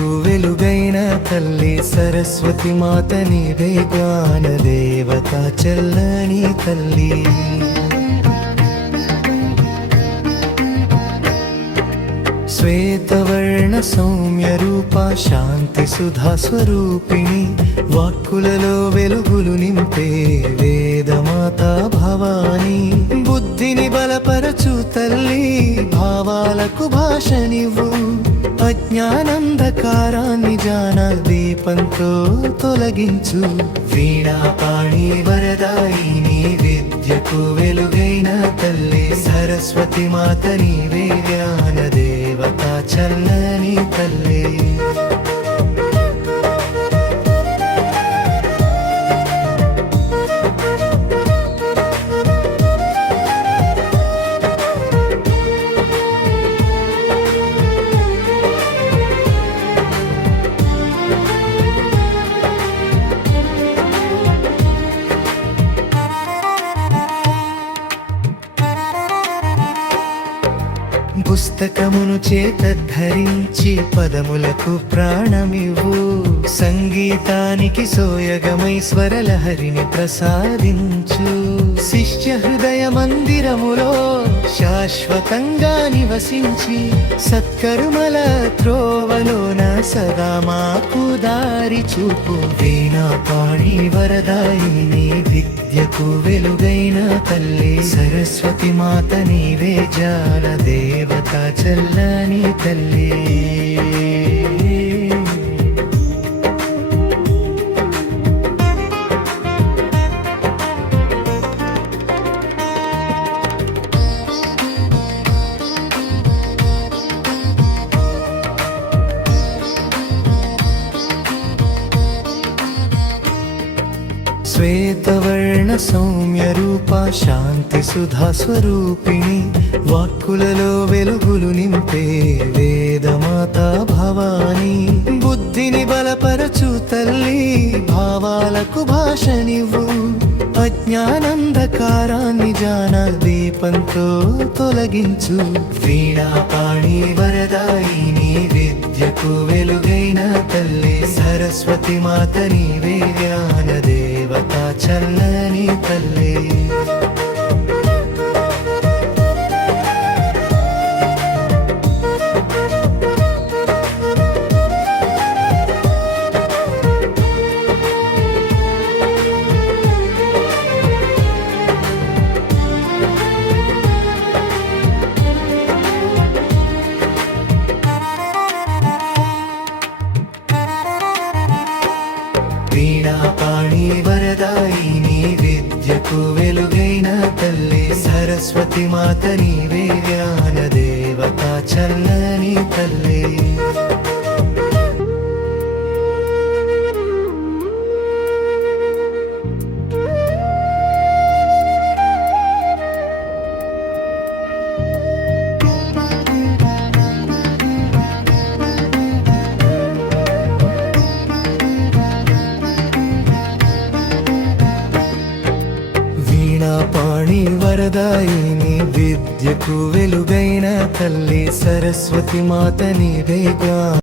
విద్యకు వెలుగైన తల్లి సరస్వతి మాత నీవే జ్ఞాన దేవత చల్లని తల్లి. శ్వేతవర్ణ సౌమ్య రూప శాంతి సుధా స్వరూపిణి వాక్కులలో వెలుగులు నింపే వేదమాత భవాని. బుద్ధిని బలపరచు తల్లి భావాలకు భాషనివ్వు అజ్ఞానంధకారాన్ని జాన దీపంతో తొలగించు. వీణాపాణి వరదాయిని విద్యకు వెలుగైన తల్లి సరస్వతి మాత నీవే జ్ఞాన దేవత చల్లని తల్లి. పుస్తకమును చేత ధరించి పదములకు ప్రాణమివ్వు సంగీతానికి సోయగమై స్వరలహరిని ప్రసాదించు. శిష్య హృదయ మందిరములో శాశ్వతంగా నివసించి సత్కర్మల త్రోవలోన సదా మాకు దారి చూపు. వీణాపాణి వరదాయిని విద్యకు వెలుగైన తల్లి సరస్వతి మాత నీవే జాన దేవత చల్లని తల్లి. శ్వేతవర్ణ సౌమ్య రూప శాంతి సుధా స్వరూపిణి వాక్కులలో వెలుగులు నింపే వేదమాత భవాని. బుద్ధిని బలపరచు తల్లి భావాలకు భాషనివ్వు అజ్ఞానంధకారాన్ని జాన దీపంతో తొలగించు. వీణాపాణి వరదాయిని విద్యకు వెలుగైన తల్లి సరస్వతి మాత నీవే జ్ఞాన దేవత చల్లని తల్లి. వీణాపాణి వరదాయిని విద్యకు వెలుగైన తల్లి సరస్వతి మాత నీవే జ్ఞాన దేవత చల్లని తల్లి. వీణాపాణి వరదాయిని విద్యకు వెలుగైన తల్లి సరస్వతి మాత నీవే జ్ఞాన